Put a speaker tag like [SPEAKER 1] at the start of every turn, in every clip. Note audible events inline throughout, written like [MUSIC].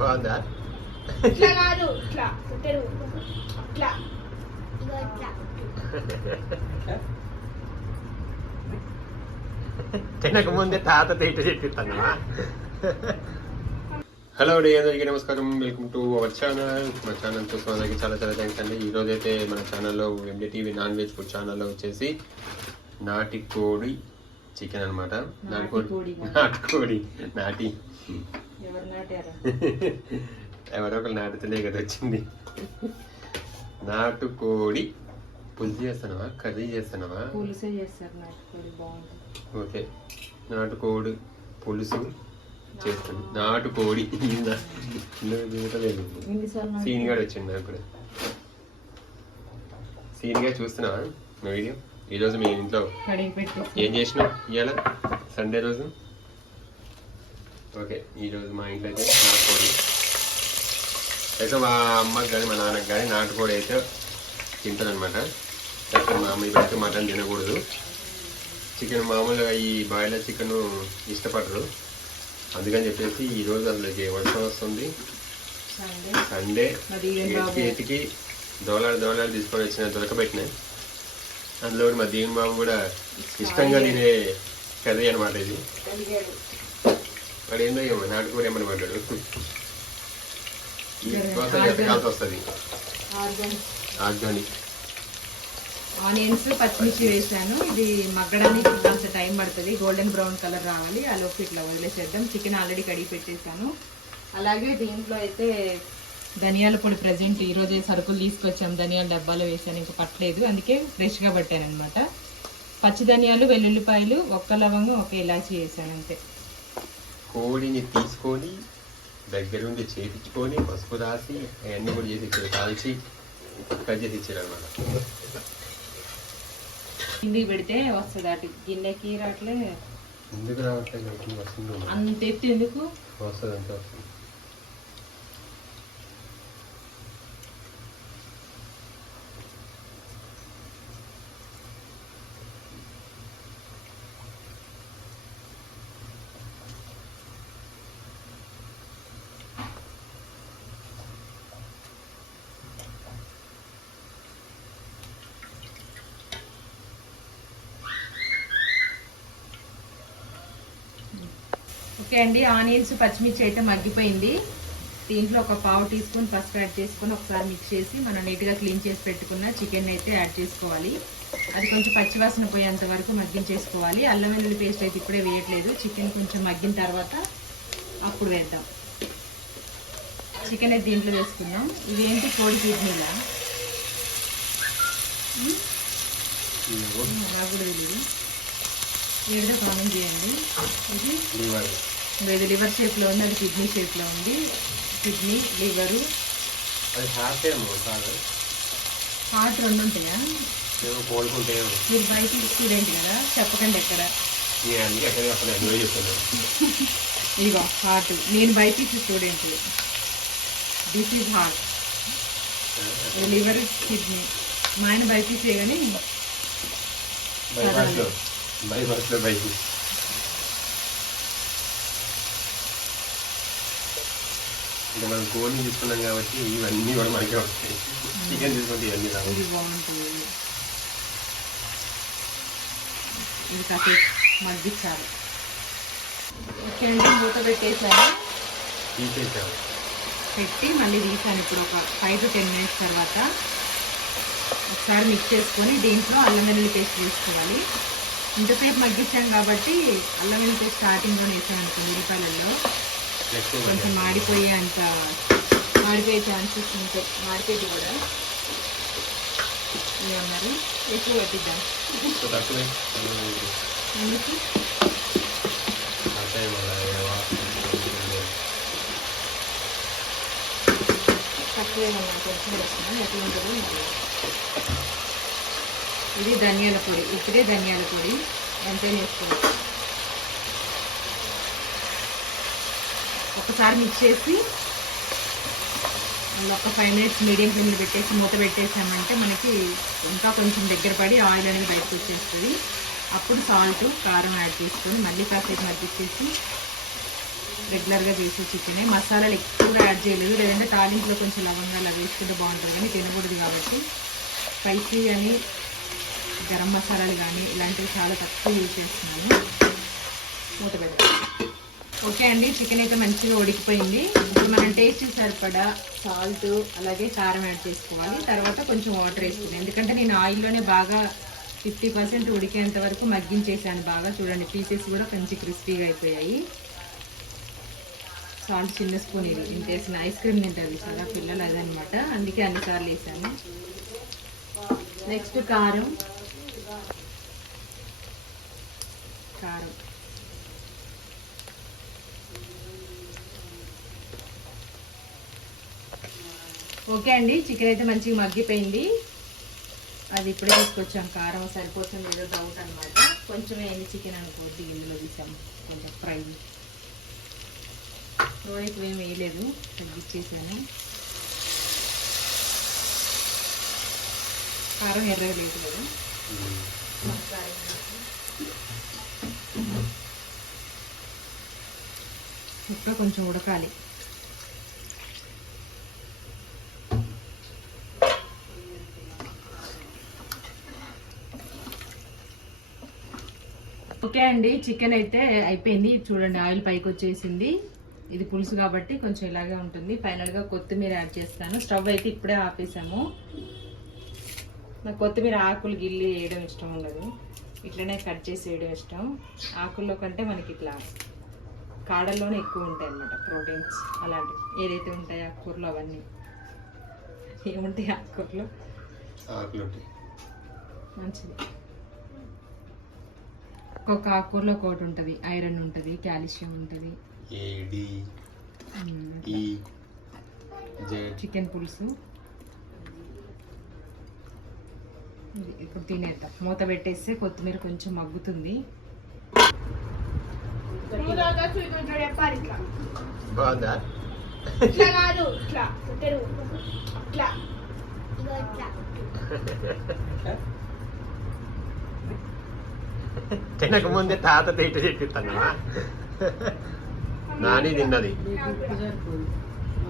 [SPEAKER 1] బాగుందా?
[SPEAKER 2] ఇట్లా కాదు ఇట్లా తెరువు ఇట్లా. ఇగో ఇట్లా.
[SPEAKER 1] తినక ముందే తాత తిట్టు చెప్పిస్తాను హలో అండి అందరికీ నమస్కారం. Welcome to our channel. మా ఛానల్ చూసిన అందరికీ చాలా చాలా థ్యాంక్స్ అండి. ఈ రోజు అయితే మన ఛానల్లో MD TV non veg food ఛానల్లో వచ్చేసి నాటి కోడి చికెన్ అనమాట
[SPEAKER 3] నాటుకోడి.
[SPEAKER 1] నాటుకోడి నాటి
[SPEAKER 3] ఎవరు [LAUGHS]
[SPEAKER 1] ఒకరు నాటుతలే కదా వచ్చింది. నాటుకోడి పులుసు చేస్తానవా? కర్రీ చేస్తానవా?
[SPEAKER 3] పులుసే చేస్తారు నాటుకోడి బాగుంటుంది.
[SPEAKER 1] ఓకే. నాటుకోడి పులుసు చేస్తాను. నాటుకోడి ఇందా. ఇందులో దిగుతలేదు.
[SPEAKER 3] ఎన్నిసార్లు
[SPEAKER 1] సీన్ గాడు వచ్చింది నాకు కూడా. సీన్గా చూస్తున్నావా వీడియో? ఈరోజు మీ ఇంట్లో ఏం చేసినావు ఇవాళ సండే రోజు? ఓకే ఈరోజు మా ఇంట్లో అయితే నాటుకోడి. అయితే మా అమ్మకి కానీ మా నాన్నకి కానీ నాటుకోడి అయితే తింటారనమాట అయితే మా అమ్మ ఇప్పుడైతే మటన్ తినకూడదు. చికెన్ మామూలుగా ఈ బాయిలర్ చికెన్ ఇష్టపడరు. అందుకని చెప్పేసి ఈరోజు అసలుకి వర్షం వస్తుంది.
[SPEAKER 3] సండే
[SPEAKER 1] ఎతికి ఎతికి దోలాడు దోలాడు తీసుకొని వచ్చిన దొరకబెట్టినాయి. అందులో కూడా మా దీని బాబు కూడా ఇష్టంగా తినే కర్రీ అనమాట ఇది. వాడు ఏందో ఏమో ఏమని పడ్డాడు ఈ కోసం ఎతకాల్సి వస్తుంది.
[SPEAKER 3] ఆర్గానిక్. ఆనియన్స్ పచ్చిమిర్చి వేసాను. ఇది మగ్గడానికి కొంత టైం పడుతుంది. గోల్డెన్ బ్రౌన్ కలర్ రావాలి. ఆ లోపు ఇట్లా వదిలేసేద్దాం. చికెన్ ఆల్రెడీ కడిగి పెట్టేశాను. అలాగే దీంట్లో అయితే ధనియాల పొడి ప్రజెంట్ ఈరోజే సరుకులు తీసుకొచ్చాం. ధనియాల డబ్బాలో వేసాను ఇంకా పట్టలేదు. అందుకే ఫ్రెష్గా పట్టాను అనమాట పచ్చి ధనియాలు వెల్లుల్లిపాయలు ఒక్క లవంగం ఒక ఇలాచి వేసాను అంతే.
[SPEAKER 1] కోడిని తీసుకొని దగ్గరుండి చేపించుకొని పసుపు రాసి అవన్నీ కూడా చేసి ఇచ్చారు. కాల్చి కట్ చేసి ఇచ్చారు అనమాట
[SPEAKER 3] కిందికి పెడితే వస్తుంది అటు గిన్నెకి రాట్లే
[SPEAKER 1] ఎందుకు రావట్లేదు?
[SPEAKER 3] అంత ఎత్తు ఎందుకు?
[SPEAKER 1] వస్తుంది అంతా వస్తుంది.
[SPEAKER 3] ఓకే అండి. ఆనియన్స్ పచ్చిమిర్చి అయితే మగ్గిపోయింది. దీంట్లో ఒక పావు టీ స్పూన్ పసుపు యాడ్ చేసుకొని ఒకసారి మిక్స్ చేసి మనం నీట్గా క్లీన్ చేసి పెట్టుకున్న చికెన్ అయితే యాడ్ చేసుకోవాలి. అది కొంచెం పచ్చివాసన పోయేంత వరకు మగ్గించేసుకోవాలి. అల్లం వెల్లుల్లి పేస్ట్ అయితే ఇప్పుడే వేయట్లేదు. చికెన్ కొంచెం మగ్గిన తర్వాత అప్పుడు వేద్దాం. చికెన్ అయితే దీంట్లో వేసుకుందాం. ఇవేంటి కోడి కిడ్నీలా? నాకు కూడా తెలియదు ఏదో కామెంట్ చేయండి. ఇది ఇది లివర్ షేప్లో ఉంది అది కిడ్నీ షేప్లో ఉంది. కిడ్నీ లివరు
[SPEAKER 1] అది హార్ట్
[SPEAKER 3] హార్ట్ రెండు ఉంటాయా? మీరు బయట స్టూడెంట్ కదా చెప్పకండి ఎక్కడ. ఇదిగో హార్ట్ నేను BiPC student this is heart liver kidney మా ఆయన బైపీసీ కానీ
[SPEAKER 1] బైపాస్లో ఇంకా మనం కోడిని తీసుకున్నాం కాబట్టి ఇవన్నీ కూడా మనకే వస్తాయి. చికెన్ తీసుకుంటే ఇవన్నీ రావు.
[SPEAKER 3] ఇది బాగుంటుంది. ఇది కాసేపు మగ్గించాలి. ఓకే అండి మూత పెట్టేసాను.
[SPEAKER 1] తీసేసాము
[SPEAKER 3] పెట్టి మళ్ళీ తీసాను ఇప్పుడు ఒక ఫైవ్ టు టెన్ మినిట్స్ తర్వాత. ఒకసారి మిక్స్ చేసుకొని దీంట్లో అల్లం వెల్లుల్లి పేస్ట్ వేసుకోవాలి. ఇంతసేపు మగ్గించాం కాబట్టి అల్లం వెల్లుల్లి పేస్ట్ స్టార్టింగ్లో వేసాను అనుకోండి ఉల్లిపాయలలో. కొంచెం మాడిపోయే అంత మాడిపోయే ఛాన్సెస్ ఉంటాయి మాడిపోయి కూడా. ఏమన్నారు ఎక్కువ పెట్టిద్దాం. ఎందుకు? తక్కువే ఉన్నా కొంచెం ఎట్లా ఉంటుందో మరి. ఇది ధనియాల పొడి ఇప్పుడే ధనియాల పొడి ఎంతే వేసుకోవచ్చు. ఒకసారి మిక్స్ చేసి ఒక ఫైవ్ మినిట్స్ మీడియం ఫ్లేమ్లో పెట్టేసి మూత పెట్టేసామంటే మనకి ఇంకా కొంచెం దగ్గర పడి ఆయిల్ అనేది బయటకు వచ్చేస్తుంది. అప్పుడు సాల్ట్ కారం యాడ్ చేసుకొని మళ్ళీ కాసేపు మర్పించేసి రెగ్యులర్గా చేసే చికెనే మసాలాలు ఎక్కువగా యాడ్ చేయలేదు. లేదంటే తాలింపులో కొంచెం లవంగాలు అవి వేసుకుంటే బాగుంటుంది. కానీ తినకూడదు కాబట్టి స్పైసీ కానీ గరం మసాలాలు కానీ ఇలాంటివి చాలా తక్కువ యూజ్ చేస్తున్నాను. మూత పెడతాను ఓకే అండి చికెన్ అయితే మంచిగా ఉడికిపోయింది. ఇప్పుడు మనం టేస్ట్ సరిపడా సాల్ట్ అలాగే కారం యాడ్ చేసుకోవాలి. తర్వాత కొంచెం వాటర్ వేసుకున్నాను ఎందుకంటే నేను ఆయిల్లోనే బాగా ఫిఫ్టీ పర్సెంట్ ఉడికేంత వరకు మగ్గించేసాను బాగా. చూడండి పీసెస్ కూడా కొంచెం క్రిస్పీగా అయిపోయాయి. సాల్ట్ చిన్న స్పూన్ ఇంకేసిన ఐస్ క్రీమ్ తింటుంది. చాలా పిల్లలు అదనమాట. అందుకే అన్నిసార్లు వేసాను. నెక్స్ట్ కారం. కారం. ఓకే అండి చికెన్ అయితే మంచిగా మగ్గిపోయింది. అది ఇప్పుడే తీసుకొచ్చాం కారం సరిపోతుంది ఏదో డౌట్ అనమాట కొంచెం ఏంది చికెన్ అనుకోవద్దు ఇందులో తీసాం. కొంచెం ఫ్రై. రోడ్ ఏం వేయలేదు తగ్గించేసాను. కారం ఎర్రగా లేదు కదా ముక్క కొంచెం ఉడకాలి. ఓకే అండి. చికెన్ అయితే అయిపోయింది. చూడండి ఆయిల్ పైకి వచ్చేసింది. ఇది పులుసు కాబట్టి కొంచెం ఇలాగే ఉంటుంది. ఫైనల్గా కొత్తిమీర యాడ్ చేస్తాను. స్టవ్ అయితే ఇప్పుడే ఆపేసాము. నాకు కొత్తిమీర ఆకులు గిల్లి వేయడం ఇష్టం ఉండదు. ఇట్లనే కట్ చేసి వేయడం ఇష్టం. ఆకుల్లో కంటే మనకి ఇట్లా కాడల్లోనే ఎక్కువ ఉంటాయి అన్నమాట. ప్రోటీన్స్ అలాంటివి. ఏదైతే ఉంటాయో ఆకుకూరలు అవన్నీ. ఏముంటాయి ఆకుకూరలు? మంచిది. ఒక్కొక్క ఆకుకూరలో ఒకటి ఉంటుంది. ఐరన్ ఉంటుంది కాల్షియం ఉంటుంది.
[SPEAKER 1] జెడ్
[SPEAKER 3] చికెన్ పులుసు. ఇది ఇప్పుడు తినేద్దాం. మూత పెట్టేస్తే కొత్తిమీర కొంచెం మగ్గుతుంది.
[SPEAKER 2] ఇట్లా [LAUGHS] చెప్పాలి ఇట్లా
[SPEAKER 1] బాగుందా
[SPEAKER 2] ఇట్లా కాదు ఇట్లా పెట్టరు అట్లా ఇగో ఇట్లా [LAUGHS]
[SPEAKER 1] తినక ముందే తాత తిట్టు చెప్పిస్తానమ్మా [LAUGHS] నాని తిన్నది.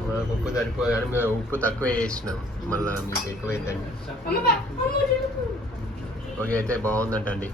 [SPEAKER 1] మనకు ఉప్పు సరిపోదు కానీ మేము ఉప్పు తక్కువ వేసినాం మళ్ళీ మీకు ఎక్కువైందండి.
[SPEAKER 2] అమ్మ బా- అమ్మ చూడు.
[SPEAKER 1] ఓకే అయితే బాగుందంటండి.